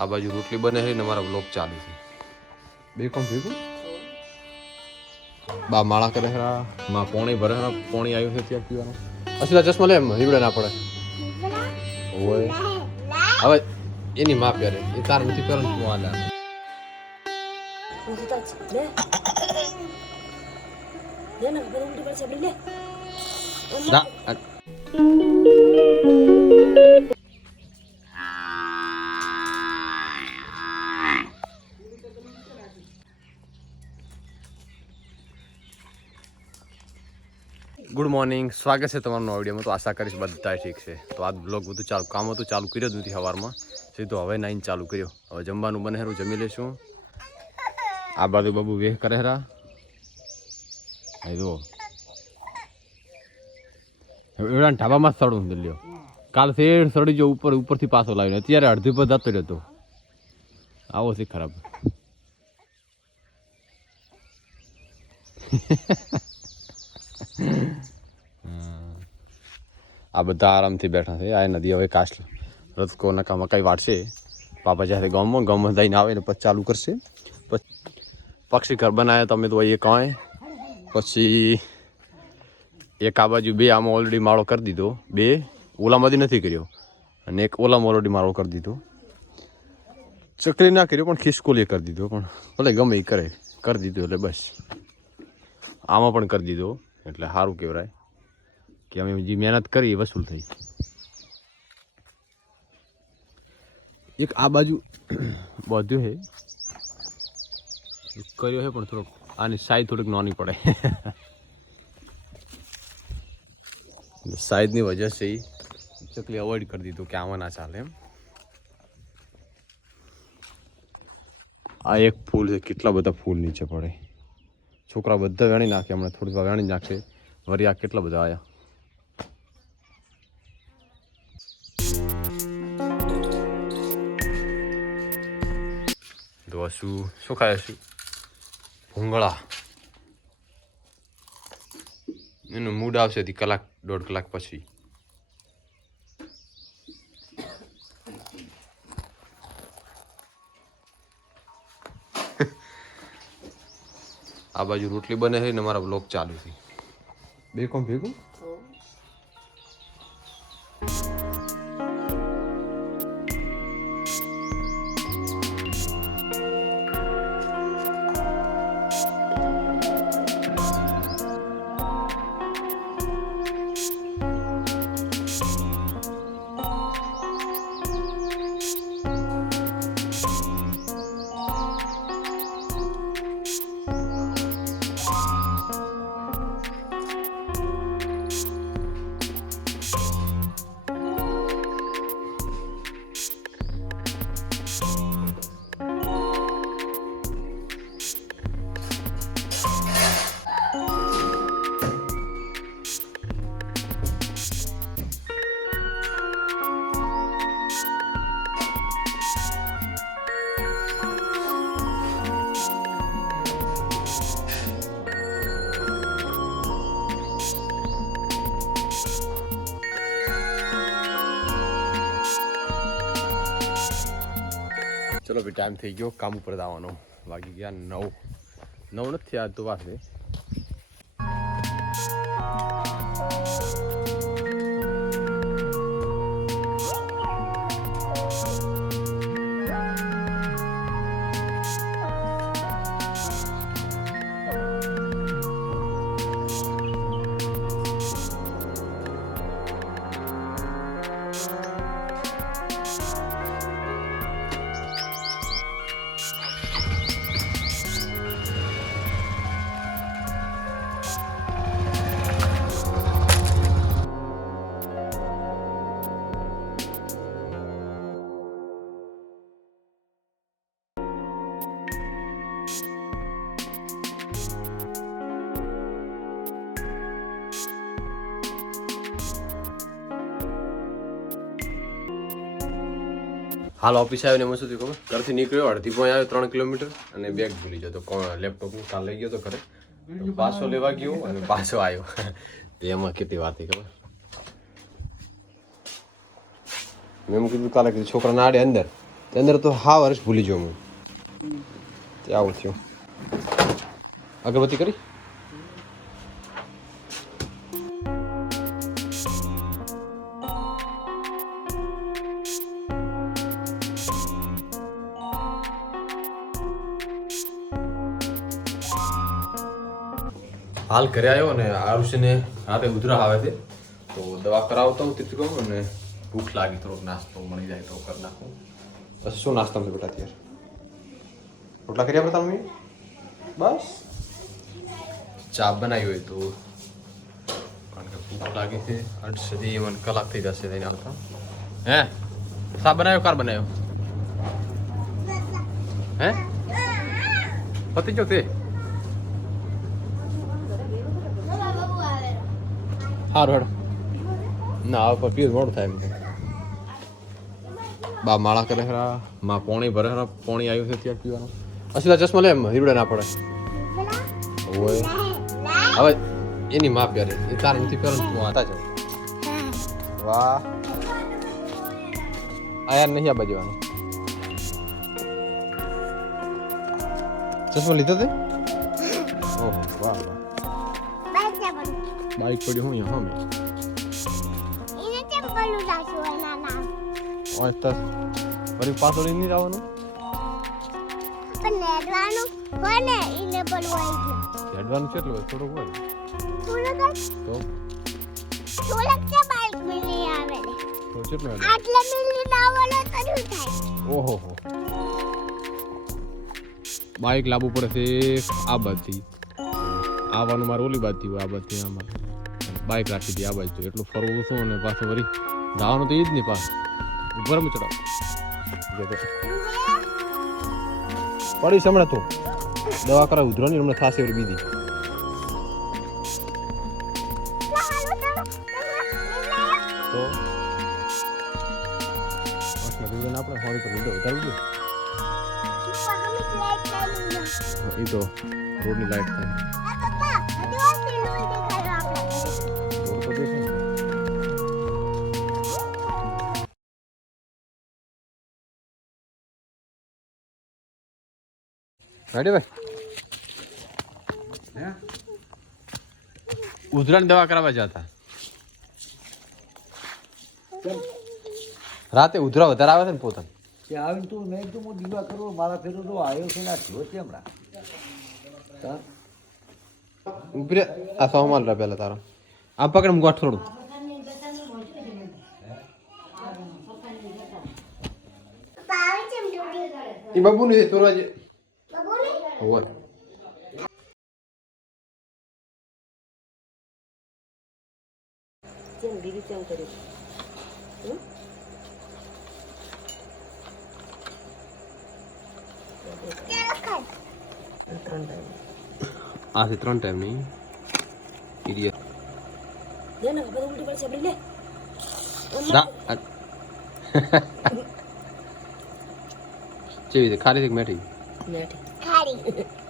આ બાજુ રોટલી બને છે ને મારા બ્લોગ ચાલુ છે. બે કોણ ભેગું બા માળા કરે છે. માં પોણી ભરે છે. પોણી આવ્યું છે ત્યાં પીવાનું. અસલા ચશ્મા લે એમ હીવડે ના પડે. ઓય હવે એની માં પહેરે એ તાર નથી પહેરે તું આ લે. ગુડ મોર્નિંગ, સ્વાગત છે તમારું નવા વિડીયોમાં. તો આશા કરીશ બધા ઠીક છે. તો આ બ્લોગ બધું કામ હતું ચાલુ કર્યો જ નથી સવારમાં, સીધું હવે નાઈને ચાલુ કર્યો. હવે જમવાનું બને હેરું જમી લઈશું. આ બાજુ બાબુ વેહ કરે હેરા જો એવડા ઢાબામાં જ સડું દિલ્હીઓ. કાલ શેર સડી જો ઉપરથી પાછો લાવીને અત્યારે અડધી પર જતો રહેતો. આવો છે ખરાબ. આ બધા આરામથી બેઠા છે. આ નદી હવે કાશ રસકો નકા મકાઈ વાળશે. પાપા જ્યારે ગામમાં જઈને આવે ને પછી ચાલુ કરશે. પક્ષી ઘર બનાવ્યા તમે તો એ કહે. પછી એક આ બાજુ બે આમાં ઓલરેડી માળો કરી દીધો. બે ઓલામાંથી નથી કર્યો અને એક ઓલામાં ઓલરેડી માળો કરી દીધો. ચકલી ના કર્યો પણ ખિસકોલીએ કરી દીધો. પણ ભલે ગમે એ કરે કરી દીધું એટલે બસ. આમાં પણ કરી દીધો એટલે સારું કહેવાય કે અમે જે મહેનત કરી એ વસૂલ થઈ. એક આ બાજુ બધું છે કર્યો છે પણ થોડોક આની સાઈઝ થોડીક નાની પડે. સાઈઝની વજહ છે એ ચકલી અવોઇડ કરી દીધું કે આમાં ના ચાલે એમ. આ એક ફૂલ છે. કેટલા બધા ફૂલ નીચે પડે. છોકરા બધા વેણી નાખે. હમણાં થોડીક વાર વેણી નાખશે. વરી આ કેટલા બધા આવ્યા. તો શું ખાય છું? ભૂંગળા. એનું મૂડ આવશે કલાક દોઢ કલાક પછી. આ બાજુ રોટલી બને છે ને મારા બ્લોગ ચાલુ છે. બે કોણ ભેગું ચલો ભાઈ ટાઈમ થઈ ગયો કામ ઉપર જવાનો. વાગી ગયા 9 નથી આ તો વાર છે. હાલ ઓફિસ આવ્યો ને એમાં શું થયું ખબર? ઘરથી નીકળ્યો અડધી પોઈન્ટ આવ્યો 3 કિલોમીટર અને બેગ ભૂલી જતો. લેપટોપનું કાલ લઈ ગયો તો ઘરે. પાછો લેવા ગયો અને પાછો આવ્યો. એમાં કેટલી વાત થઈ ખબર? મેં કીધું કાલે કીધું છોકરા ના આડે અંદર તો તે અંદર તો હા વર્ષ ભૂલી ગયો હું તે આવું થયું અગરબત્તી કરી હાલ ઘરે આવ્યો ને આરુષને રાતે ઉધરા આવે છે તો દવા કરાવતો હું તેથી કહું ને ભૂખ લાગી થોડોક નાસ્તો મળી જાય તો કરી નાખું બસ શું નાસ્તો છે બેટા અત્યારે રોટલા કર્યા પડતા મમ્મી બસ ચા બનાવી હોય તો કારણ કે ભૂખ લાગી છે 8 સુધી મને કલાક થઈ જશે થઈને આવતા હે ચા બનાવ્યો કાર બનાવ્યો હે પતી ગયો તે સારું હેડો ના હવે પર પીવું મોડું થાય એમ બા માળા કરે ખરા માં પોણી ભરે ખરા પોણી આવ્યું છે ત્યાં પીવાનું અસીલા ચશ્મા લે એમ હીરડા ના પડે હોય હવે એની માં પહેરે એ તાર નથી પહેરે તું આતા છે વાહ આ યાર નહીં આ બાજુવાનું ચશ્મા લીધો તે ઓહો વાહ વાહ બાઈક પડી હું અહીંયા હમે એને કેમ બોલું લાશું એના નામ ઓય તસ વળી પાછો લઈને જવાનું પણ નેડવાનું હોય ને એને બોલવું એટલે નેડવાનું કેટલું હોય થોડુંક હોય થોડુંક તો થોડુંક કે બાઈક મિલી આવે ને તો કેટલું આટલે મિલી ના આવે તો શું થાય ઓહો હો બાઈક લાવવું પડે છે આ બાજુથી આવવાનું મારે ઓલી બાજુથી આ બાજુથી આમાં બાઈક રાખી હતી આ બાજુ એટલું ફરવું છું અને પાછું વળી જવાનું તો એ જ નહીં પાછું ઉપર ચડાવ પડી હમણાં તો દવા કરાવી ઉધરવાની હમણાં થશે એવી બીજી તો આપણે હોળી પર લીધો ઉતારવું એ તો રોડની લાઈટ થાય રેડી ભાઈ ઉધરાની દવા કરાવવા જતા રાતે ઉધરા વધારે આવે છે ને પોતાને આવીને તું મેં તો હું દીવા કરવો મારા ફેરો તો આવ્યો છે ના થયો છે હમણાં ઉપરે આ સોમાલ રા પેલા તારો આ પકડ મું ગોઠ થોડું એ બાબુ ને તોરવા જે બાબુ ને હોય કેમ દીદી કેમ કરે આ થી 3 ટાઈમ નહીં ઇડિયટ લે ને બધું ઉલટી પડશે આપડી લે ચેવી છે ખારી છે કે મેઠી મેઠી ખારી